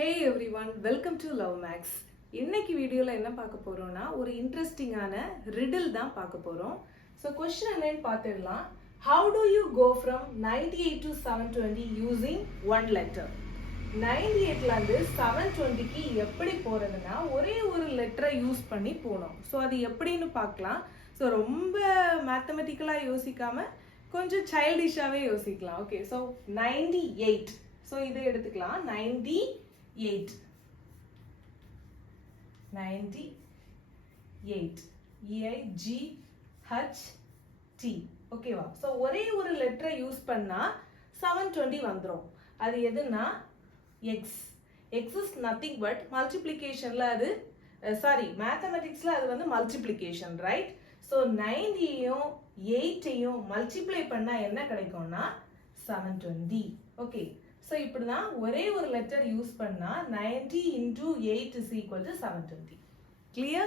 Hey everyone, welcome to Love Max. இன்னைக்கு வீடியோல என்ன பார்க்க போறோம்னா ஒரு இன்ட்ரஸ்டிங்கான riddle தான் பார்க்க போறோம். So question என்னன்னு பார்த்திடலாம். How do you go from 98 to 720 using one letter? 98ல இருந்து 720க்கு எப்படி போறதுன்னா ஒரே ஒரு லெட்டரை யூஸ் பண்ணி போணும். ஸோ அது எப்படின்னு பார்க்கலாம். ஸோ ரொம்ப மேத்தமெட்டிக்கலா யோசிக்காம கொஞ்சம் சைல்டிஷாவே யோசிக்கலாம். Okay, so 98. ஸோ இதை எடுத்துக்கலாம். 98 EIGHT. ஓகேவா? ஸோ ஒரே ஒரு லெட்டரை யூஸ் பண்ணா 720 வந்துடும். அது எதுனா X. X is nothing but மல்டிப்ளிகேஷன்ல அது மேத்தமெட்டிக்ஸ்ல அது வந்து மல்டிப்ளிகேஷன், ரைட்? ஸோ 90யும் 8யும் மல்டிப்ளை பண்ணா என்ன கிடைக்கும்னா 720. ஓகே, ஸோ இப்படிதான் ஒரே ஒரு லெட்டர் யூஸ் பண்ணா 90 into 8 is equal to 720. Clear?